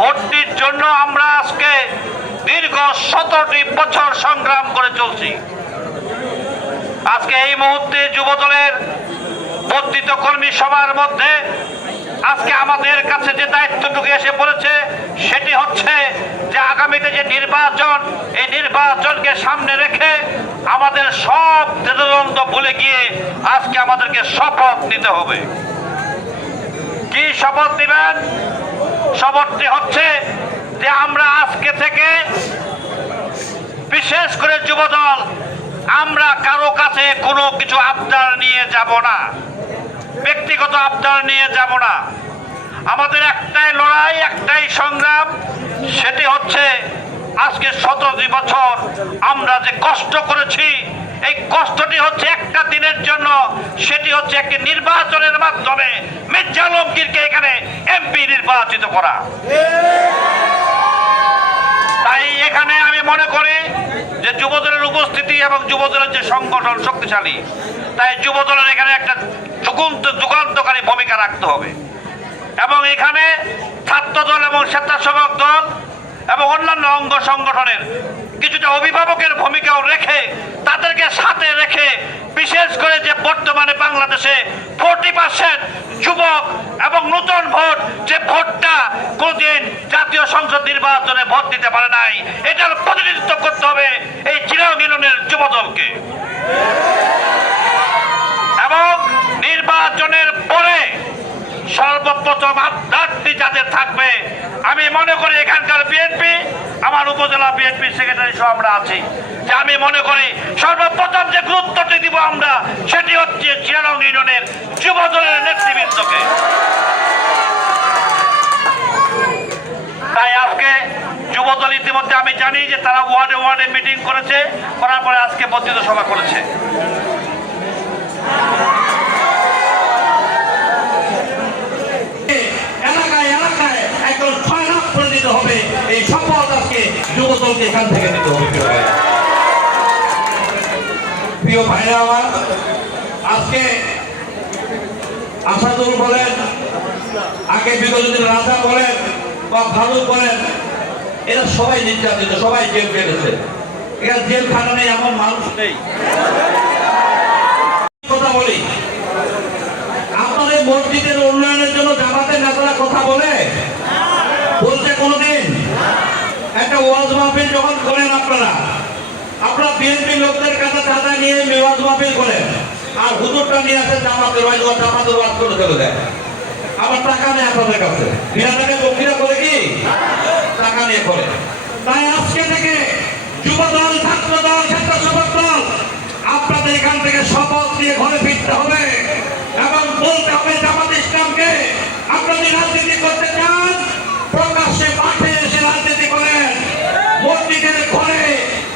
ভোটটির জন্য আমরা আজকে দীর্ঘ সতেরোটি বছর সংগ্রাম করে চলছি। আজকে এই মুহূর্তে যুবদলের বর্ধিত কর্মী সভার মধ্যে আজকে আমাদের কাছে যে দায়িত্বটুকু এসে পড়েছে, সেটি হচ্ছে যে আগামীতে যে নির্বাচন, এই নির্বাচনকে সামনে রেখে আমাদের সব দ্বন্দ্ব ভুলে গিয়ে আজকে আমাদেরকে শপথ নিতে হবে। কি শপথ নেবেন? শপথটি হচ্ছে যে আমরা আজকে থেকে বিশেষ করে যুবদল, আমরা কারও কাছে কোনো কিছু আবদার নিয়ে যাব না। ব্যক্তিগত আবদার নিয়ে যাব না। আমাদের একটাই লড়াই, একটাই সংগ্রাম, সেটি হচ্ছে আজকে সতেরোটি বছর আমরা যে কষ্ট করেছি, এই কষ্টটি হচ্ছে একটা দিনের জন্য, সেটি হচ্ছে একটি নির্বাচনের মাধ্যমে মির্জা আলমগীরকে এখানে এমপি নির্বাচিত করা। তাই এখানে আমি মনে করি যে যুবদলের উপস্থিতি এবং যুবদলের যে সংগঠন শক্তিশালী, তাই যুবদলের এখানে একটা যুগান্ত, যুগান্তকারী ভূমিকা রাখতে হবে। এবং এখানে ছাত্র দল এবং স্বেচ্ছাসেবক দল এবং অন্যান্য অঙ্গ সংগঠনের কিছুটা অভিভাবকের ভূমিকাও রেখে, তাদেরকে সাথে রেখে, বিশেষ করে যে বর্তমানে বাংলাদেশে ফোরটি যুবক এবং নতুন ভোট, যে ভোটটা কোনদিন জাতীয় সংসদ নির্বাচনে ভোট দিতে পারে নাই, এটার প্রতিনিধিত্ব করতে হবে এই চিরাং ইউনিয়নের যুবদলকে। এবং নির্বাচনের পরে সর্বপ্রথম আধ্যাত্মি যাদের থাকবে। আমি মনে করি এখানকার বিএনপি আমার উপজেলা বিএনপি সেক্রেটারি সহ আমরা আছি। যে আমি মনে করি সর্বপ্রথম যে গুরুত্বটি দিব আমরা, সেটি হচ্ছে চিরাং ইউনিয়নের যুব দলের নেতৃবৃন্দকে। তাই আজকে যুবদল ইতিমধ্যে আমি জানি যে তারা ওয়ার্ডে ওয়ার্ডে মিটিং করেছে, করার পরে আজকে বর্ধিত সভা করেছে এলাকায় এলাকায় একদম ছয় লাখ করে দিতে হবে এই শপথ আজকে এখান থেকে নিতে হবে। প্রিয় ভাইরা। আমার, আজকে আসাদুল বলেন, আগে বিগত দিন রাজা বলেন বা ভালু বলেন, এরা সবাই নির্যাতিত, সবাই জেল পেরেছে এরা জেল খাটা নেই, এমন মানুষ নেই। কথা বলি আপনাদের মসজিদের উন্নয়নের জন্য জামাতের নেতারা কথা বলে? বলছে কোনদিন একটা ওয়াজ মাহফিল যখন করেন আপনারা আপনারা বিএনপি লোকদের কাছে চাঁদা নিয়ে ওয়াজ মাহফিল করেন, আর হুজুরটা নিয়ে আসে জামাতের ওয়াজ জামাতের ওয়াজ করে চলে দেয় আবার টাকা নেই আপনাদের কাছে। বিনা টাকা বক্তৃতা করে কি? টাকা নিয়ে করে। তাই আজকে থেকে যুব দল, ছাত্র দল, স্বেচ্ছাসেবক দল, আপনাদের এখান থেকে শপথ নিয়ে ঘরে ফিরতে হবে এবং বলতে হবে জামাত ইসলামকে আপনারা যদি রাজনীতি করতে চান প্রকাশ্যে মাঠে এসে রাজনীতি করেন মসজিদের ঘরে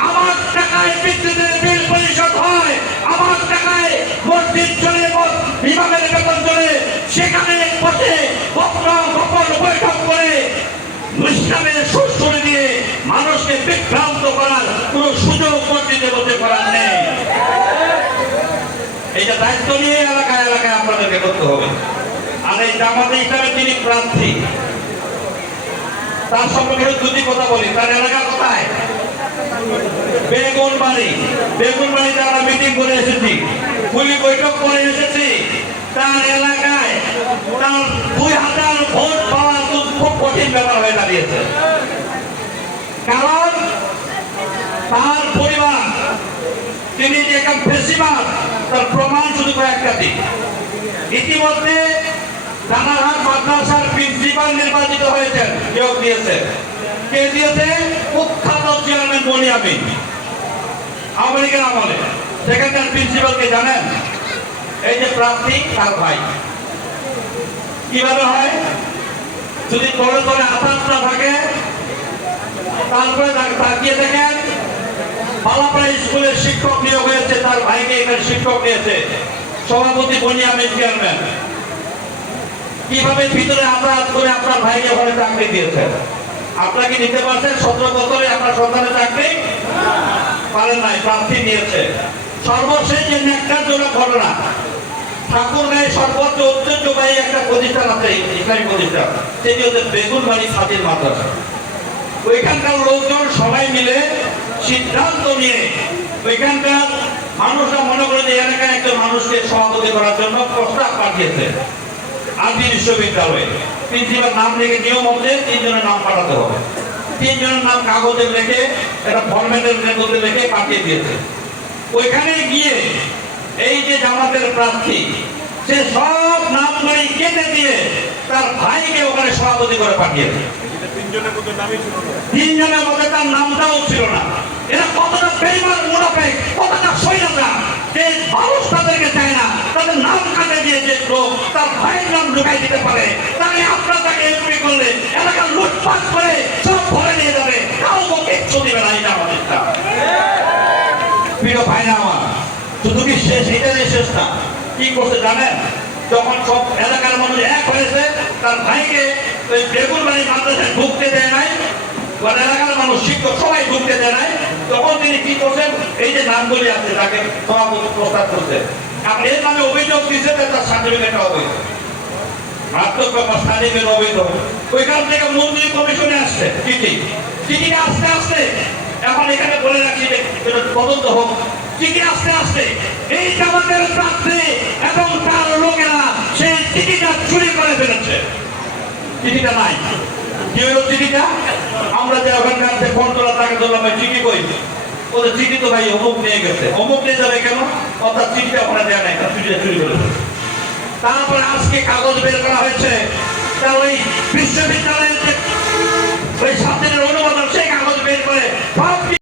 আমার টাকায় বিদ্যুতের বিল পরিশোধ হয় আমার টাকায় মসজিদ চলে বিভাগের বেতন চলে সেখানে বসে গোপন গোপন বৈঠক করে ইসলামের সুর করে দিয়ে মানুষকে বিভ্রান্ত করার কোন সুযোগ মসজিদে বসে করার নেই। এটা দায়িত্ব নিয়ে এলাকায় এলাকায় আপনাদেরকে করতে হবে। আর এই জামাতে ইসলামের তিনি প্রার্থী, তার সম্পর্কে দুটি কথা বলি। তার এলাকা কোথায়? বেগুন বাড়ি বেগুন বাড়িতে আমরা মিটিং করে এসেছি। কুলি বৈঠক করে এসেছি। তার এলাকায় তার দুই হাজার ভোট পাওয়া খুব কঠিন ব্যাপার হয়ে দাঁড়িয়েছে। কারণ তার পরিবার, তিনি যে একটা ফেসিবাদ, তার প্রমাণ শুধু কয়েকটা দিক। ইতিমধ্যে রানাঘাট মাদ্রাসার প্রিন্সিপাল নির্বাচিত হয়েছেন যোগ দিয়েছে কে দিয়েছে? কুখ্যাত চেয়ারম্যান বনিয়ামি আওয়ামী লীগের আমলে। সেখানকার প্রিন্সিপালকে জানেন? এই যে প্রার্থী, তার ভাই। কীভাবে হয়? যদি তলে আতাতটা থাকে তারপরে তাকিয়ে দেখেন, পালাপাড়া স্কুলের শিক্ষক নিয়োগ হয়েছে, তার ভাইকে এখানে শিক্ষক নিয়েছে। সভাপতি বনিয়ামী চেয়ারম্যান। কীভাবে ভিতরে আপাত করে আপনার ভাইকে ঘরে চাকরি দিয়েছেন? আপনাকে নিতে পারছেন? সতেরো বছরে আপনার সন্তানের চাকরি? পারেন নাই, প্রার্থী নিয়েছে। সর্বশেষ যে ন্যাক্কারজনক ঘটনা। ঠাকুরগাঁয়ে সর্বোচ্চ ঐতিহ্যবাহী একটা প্রতিষ্ঠান আছে, ইসলামী প্রতিষ্ঠান। সেটি হচ্ছে বেগুনবাড়ি ফাতিল মাদ্রাসা। ওইখানকার লোকজন সবাই মিলে সিদ্ধান্ত নিয়ে ওইখানকার মানুষরা মনে করে যে এলাকায় একজন মানুষকে সভাপতি করার জন্য প্রস্তাব পাঠিয়েছে। আরবি বিশ্ববিদ্যালয়ে। প্রিন্সিপাল নাম লিখে নিয়ম হচ্ছে তিনজনের নাম পাঠাতে হবে। তিনজনের নাম কাগজে লিখে, একটা ফরম্যাটের মধ্যে লিখে পাঠিয়ে দিয়েছে। ওইখানে গিয়ে এই যে জামাতের প্রার্থী, সে সব নাম নামগুলি কেটে দিয়ে তার ভাইকে ওখানে সভাপতি করে পাঠিয়েছে। তিনজনের মধ্যে তার নামটাও ছিল না। এরা কতটা বেইমান, মুনাফেক, কতটা সৈন্যতা, যে মানুষ তাদেরকে চায় না, তাদের নাম কাটে দিয়ে যে লোক তার ভাইয়ের নাম ঢুকাই দিতে পারে। তাহলে আপনার তাকে এমপি করলে এলাকা লুটপাট করে সব ভরে নিয়ে যাবে কাউ মুখে দিবে না এটা আমাদের তা। প্রিয় ভাই না আমার শুধু কি শেষ এটাই শেষ না। কি করছে জানেন? যখন সব এলাকার মানুষ এক হয়েছে, তার ভাইকে ওই বেগুন বাড়ি মাদ্রাসায় ঢুকতে দেয় নাই এলাকার মানুষ শিক্ষক সবাই ঢুকতে দেয় নাই, তখন তিনি কি করছেন? এই যে নামগুলি আছে, তাকে সভাপতি প্রস্তাব করছেন। আপনি এর নামে অভিযোগ দিচ্ছে তার সার্টিফিকেট অবৈধ। ওইখান থেকে আস্তে আস্তে, এখন এখানে বলে রাখছি যে তদন্ত হোক। চিঠি আস্তে আস্তে, এই জামাতের প্রার্থী এবং তার লোকেরা সেই চিঠিটা চুরি করে ফেলেছে। চিঠিটা নাই। কি হলো চিঠিটা? আমরা যে ওখানকার যে ফোন তোলা, তাকে ধরলাম চিঠি কই? ওদের চিঠি তো ভাই অমুক নিয়ে গেছে। অমুক নিয়ে যাবে কেন? অর্থাৎ চিঠিটা ওখানে দেওয়া নাই, তার চিঠিটা চুরি করে। তারপরে আজকে কাগজ বের করা হয়েছে তা ওই বিশ্ববিদ্যালয়ের ওই ছাত্রের অনুমোদন, সেই